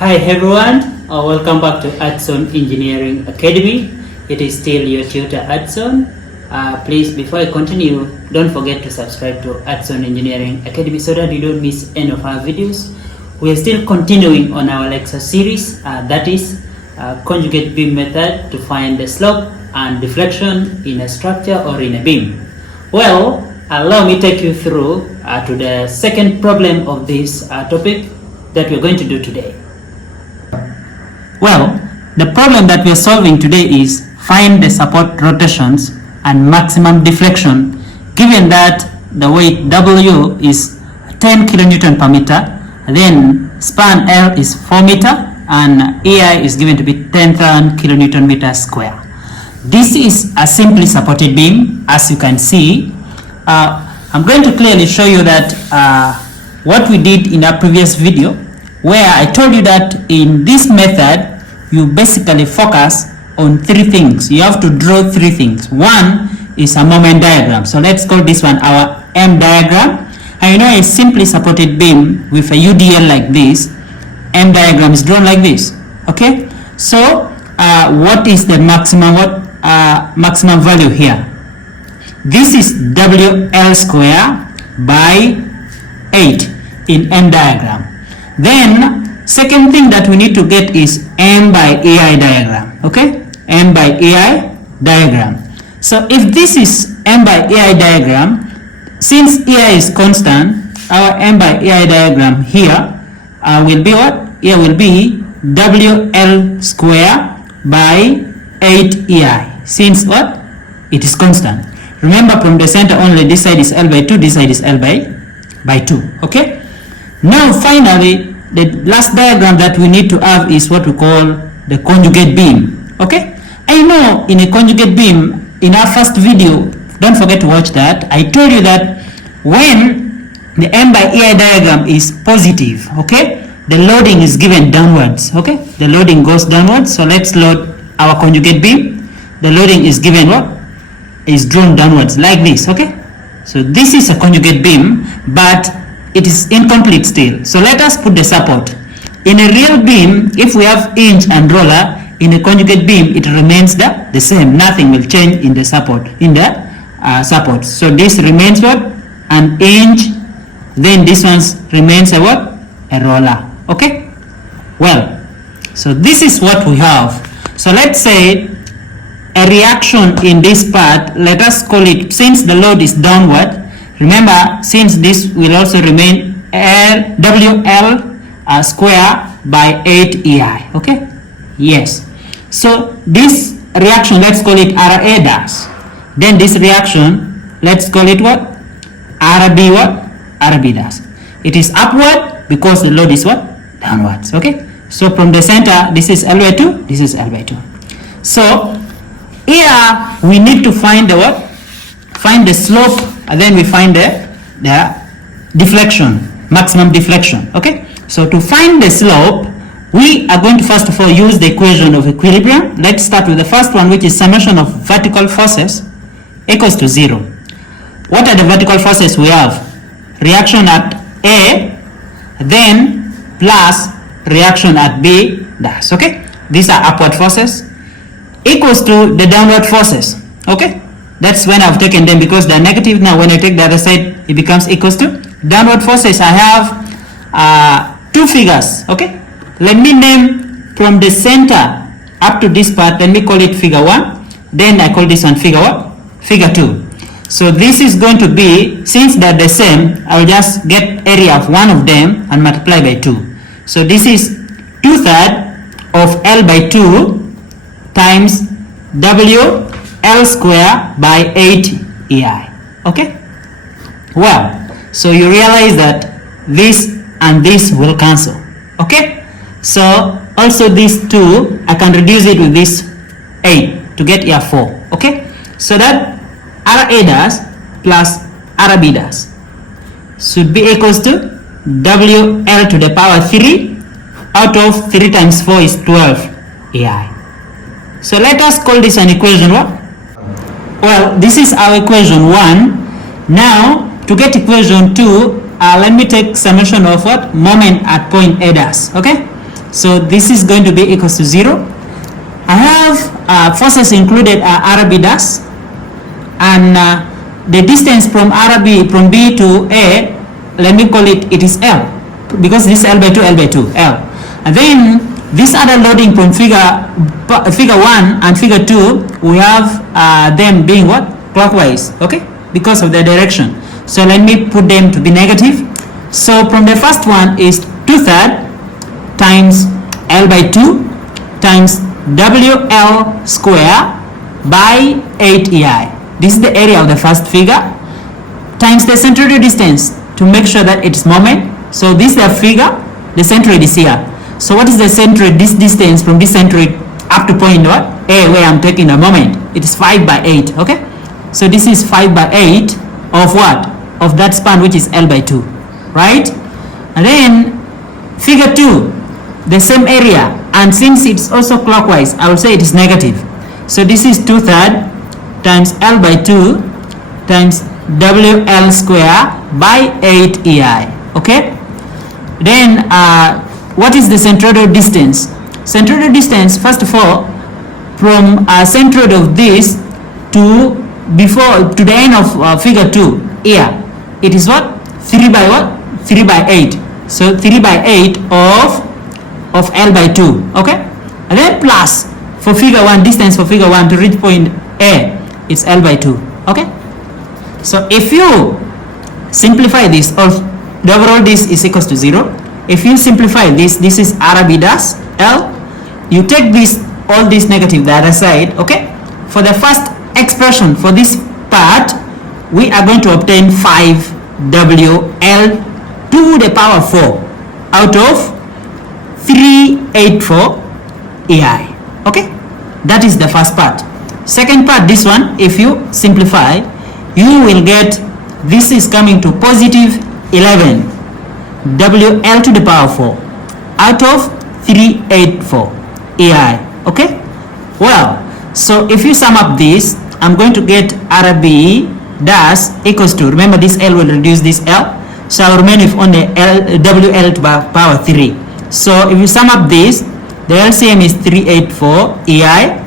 Hi everyone, welcome back to Hudson Engineering Academy. It is still your tutor Hudson. Please, before I continue, don't forget to subscribe to Hudson Engineering Academy so that you don't miss any of our videos. We are still continuing on our lecture series, that is conjugate beam method to find the slope and deflection in a structure or in a beam. Well, allow me take you through to the second problem of this topic that we're going to do today. Well, the problem that we're solving today is find the support rotations and maximum deflection given that the weight W is 10 kilonewton per meter, then span L is 4 meter and EI is given to be 10,000 kilonewton meter square. This is a simply supported beam, as you can see. I'm going to clearly show you that what we did in our previous video, where I told you that in this method you basically focus on three things. You have to draw three things. One is a moment diagram. So let's call this one our M diagram. And you know, a simply supported beam with a UDL like this, M diagram is drawn like this. Okay? So what is the maximum maximum value here? This is WL square by 8 in M diagram. Then second thing that we need to get is M by AI diagram. Okay? M by AI diagram. So if this is M by AI diagram, since AI is constant, our M by AI diagram here will be what? Here will be WL square by 8 EI. Since what? It is constant. Remember, from the center only, this side is L by 2, this side is L by 2. Okay? Now finally, the last diagram that we need to have is what we call the conjugate beam. Okay? I know in a conjugate beam, in our first video, don't forget to watch that, I told you that when the M by EI diagram is positive, okay, the loading is given downwards. Okay? The loading goes downwards. So let's load our conjugate beam. The loading is given what? Is drawn downwards like this. Okay? So this is a conjugate beam, but it is incomplete still. So let us put the support. In a real beam, if we have hinge and roller, in a conjugate beam, it remains the same. Nothing will change in the support. Support. So this remains what? An hinge. Then this one remains a what? A roller. Okay? Well, so this is what we have. So let's say a reaction in this part, let us call it, since the load is downward, remember, since this will also remain WL square by 8 EI. Okay? Yes. So this reaction, let's call it RA dash. Then this reaction, let's call it what? RB what? RB dash. It is upward because the load is what? Downwards. Okay? So from the center, this is L by 2, this is L by 2. So here we need to find the what? Find the slope, and then we find the deflection, maximum deflection. Okay? So to find the slope, we are going to first of all use the equation of equilibrium. Let's start with the first one, which is summation of vertical forces equals to 0. What are the vertical forces we have? Reaction at A, then plus reaction at B dash. Okay? These are upward forces equals to the downward forces. Okay? That's when I've taken them because they're negative. Now when I take the other side, it becomes equals to downward forces. I have two figures. Okay? Let me name from the center up to this part. Let me call it figure 1. Then I call this one figure what? Figure 2. So this is going to be, since they're the same, I'll just get area of one of them and multiply by 2. So this is 2/3 of L by 2 times WL square by 8 EI. Okay? Well, so you realize that this and this will cancel. Okay? So also these 2, I can reduce it with this 8 to get here 4. Okay? So that RA dash plus RB dash should be equals to WL to the power 3 out of 3 times 4 is 12 AI. So let us call this an equation what? Well, this is our equation 1. Now to get equation 2, let me take summation of what? Moment at point A dash. Okay? So this is going to be equals to 0. I have forces included are RB dash, and the distance from RB from B to A, let me call it is L, because this is L by 2, L by 2, L. And then this other loading from figure 1 and figure 2, we have them being what? Clockwise, okay? Because of the direction. So let me put them to be negative. So from the first one is 2/3 times L by 2 times WL square by 8 EI. This is the area of the first figure times the centroid distance to make sure that it's moment. So this is the figure, the centroid is here. So what is the centroid, this distance from this centroid up to point what? A, where I'm taking the moment. It is 5 by 8, okay? So this is 5 by 8 of what? Of that span, which is L by 2, right? And then figure 2, the same area, and since it's also clockwise, I will say it is negative. So this is 2/3 times L by 2 times WL square by 8 EI, okay? Then what is the centroid distance? Centroid distance, first of all, from centroid of this to the end of figure 2 here, it is what? 3 by what? 3 by 8. So 3 by 8 of L by 2, okay? And then plus for figure 1, distance for figure 1 to reach point A, it's L by 2, okay? So if you simplify this, or the overall this is equals to 0. If you simplify this, this is RB dash L. You take this, all this negative the other side, okay? For the first expression for this part, we are going to obtain 5WL to the power 4 out of 384 EI, okay? That is the first part. Second part, this one, if you simplify, you will get, this is coming to positive 11 WL to the power 4 out of 384 EI, okay? Well, so if you sum up this, I'm going to get RB dash equals to, remember this L will reduce this L, so I will remain with only WL to the power 3. So if you sum up this, the LCM is 384 EI,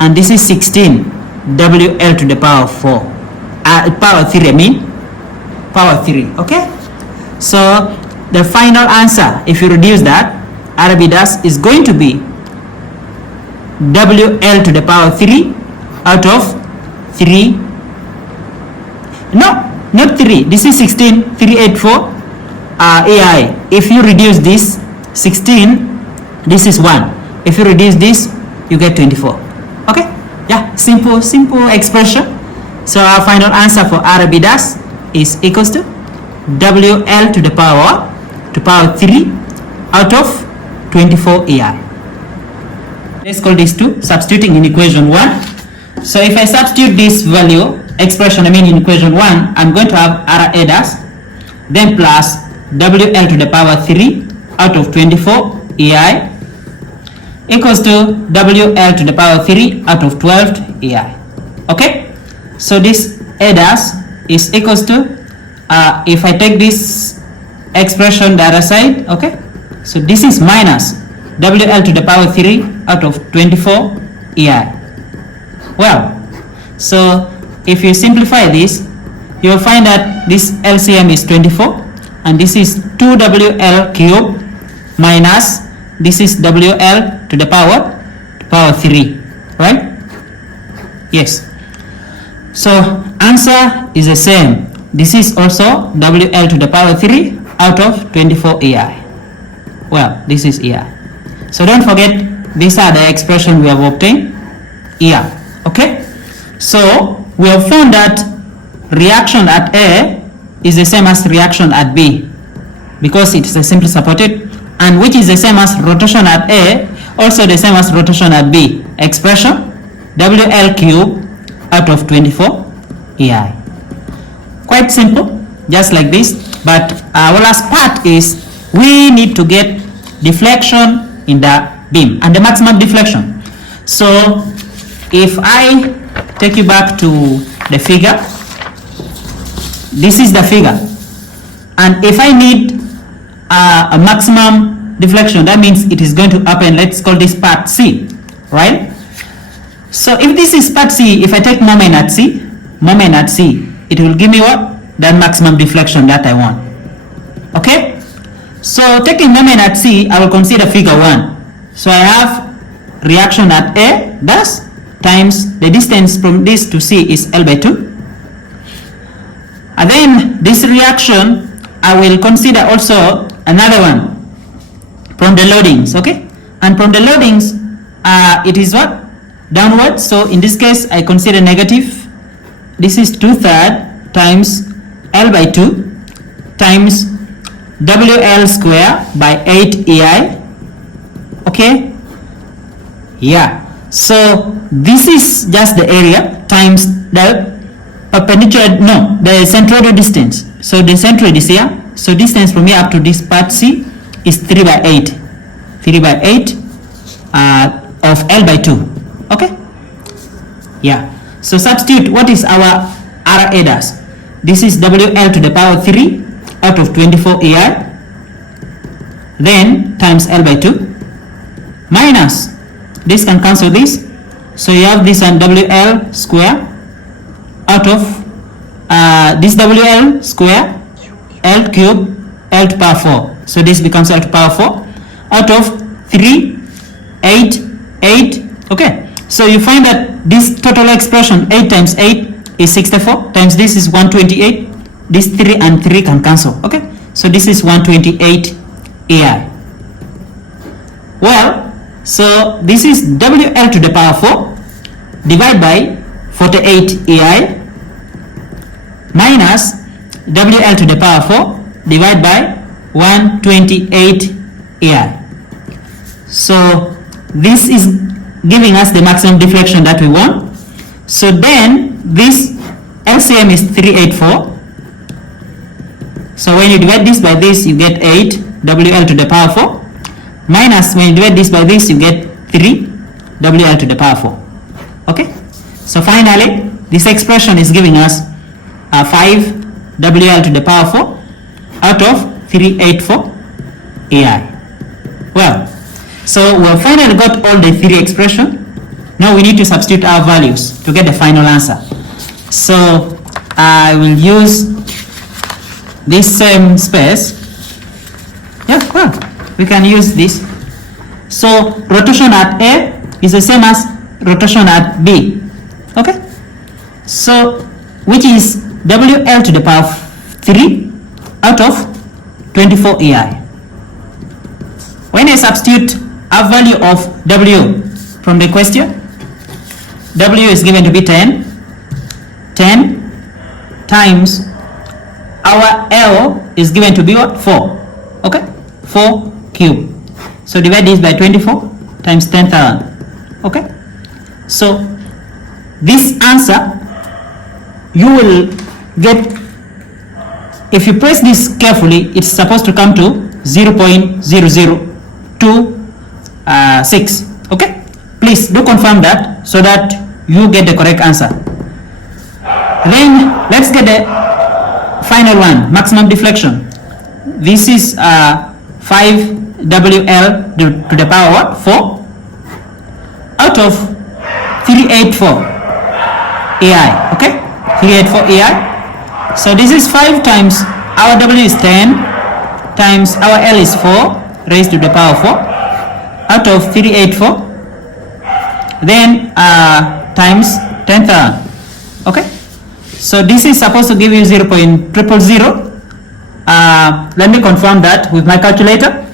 and this is 16 WL to the power 4, power 3, I mean, power 3, okay? So the final answer, if you reduce that, RB dash is going to be WL to the power 3 out of 3, no, not 3, this is 16, 384 AI. If you reduce this 16, this is 1. If you reduce this, you get 24, okay? Yeah, simple expression. So our final answer for RB dash is equals to WL to the power 3 out of 24 EI. Let's call this 2, substituting in equation 1. So if I substitute this value, expression, I mean in equation 1, I'm going to have RA dash, then plus WL to the power 3 out of 24 EI equals to WL to the power 3 out of 12 EI, okay? So this A dash is equals to, if I take this expression the other side, okay? So this is minus WL to the power 3 out of 24 EI. Well, so if you simplify this, you will find that this LCM is 24, and this is 2WL cube minus this is WL to the power 3, right? Yes. So answer is the same. This is also WL to the power 3 out of 24 EI. Well, this is EI. So don't forget, these are the expression we have obtained here, okay? So we have found that reaction at A is the same as reaction at B because it is a simply supported, and which is the same as rotation at A, also the same as rotation at B. Expression WL cube out of 24 EI. Quite simple, just like this. But our last part is we need to get deflection in the beam and the maximum deflection. So if I take you back to the figure, this is the figure, and if I need a maximum deflection, that means it is going to happen. Let's call this part C, right? So if this is part C, if I take moment at C, it will give me what? That maximum deflection that I want. Okay? So taking moment at C, I will consider figure 1. So I have reaction at A, thus times the distance from this to C is L by 2. And then this reaction, I will consider also another one from the loadings, okay? And from the loadings, it is what? Downward. So in this case, I consider negative. This is 2/3 times L by 2 times WL square by 8 EI. Okay? Yeah. So this is just the area times the perpendicular, no, the centroidal distance. So the centroid is here. So distance from here up to this part C is 3 by 8. 3 by 8 of L by 2. Okay? Yeah. So substitute what is our RA dash. This is WL to the power 3 out of 24 EI. Then times L by 2 minus, this can cancel this. So you have this and WL square out of this WL square L cube L to power 4. So this becomes L to power 4 out of 3, 8, 8. Okay. So you find that this total expression 8 times 8 is 64 times this is 128. This 3 and 3 can cancel. Okay. So this is 128 AI. Well, so this is WL to the power 4 divided by 48 AI minus WL to the power 4 divided by 128 AI. So this is giving us the maximum deflection that we want. So then this LCM is 384. So when you divide this by this, you get 8 WL to the power 4 minus when you divide this by this, you get 3 WL to the power 4. Okay. So finally, this expression is giving us 5 WL to the power 4 out of 384 AI. Well, so we have finally got all the three expressions. Now we need to substitute our values to get the final answer. So I will use this same space. Yeah, well, we can use this. So rotation at A is the same as rotation at B. Okay? So which is WL to the power 3 out of 24 EI. When I substitute a value of W from the question, W is given to be 10 times our L is given to be what? 4. Okay? 4 cube. So divide this by 24 times 10,000. Okay? So this answer you will get, if you press this carefully, it's supposed to come to 0.0026. Okay? Please do confirm that so that you get the correct answer. Then let's get the final one, maximum deflection. This is 5 WL to the power what? 4 out of 384 AI. Okay? 384 AI. So this is 5 times our W is 10 times our L is 4 raised to the power 4 out of 384. Then times 10,000. Okay? So this is supposed to give you 0.000. Let me confirm that with my calculator.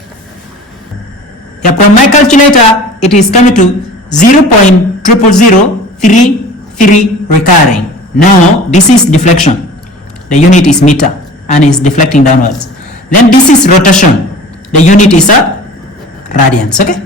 Yeah, from my calculator, it is coming to 0.00033 recurring. Now, this is deflection. The unit is meter and is deflecting downwards. Then this is rotation. The unit is a radians. Okay?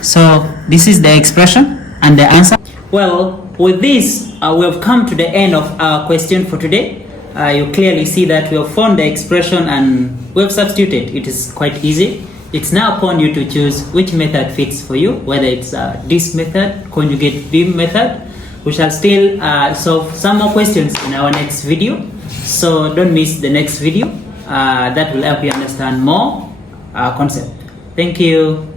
So this is the expression and the answer. Well, with this, we have come to the end of our question for today. You clearly see that we have found the expression and we have substituted. It is quite easy. It's now upon you to choose which method fits for you, whether it's this method, conjugate beam method. We shall still solve some more questions in our next video. So don't miss the next video. That will help you understand more concept. Thank you.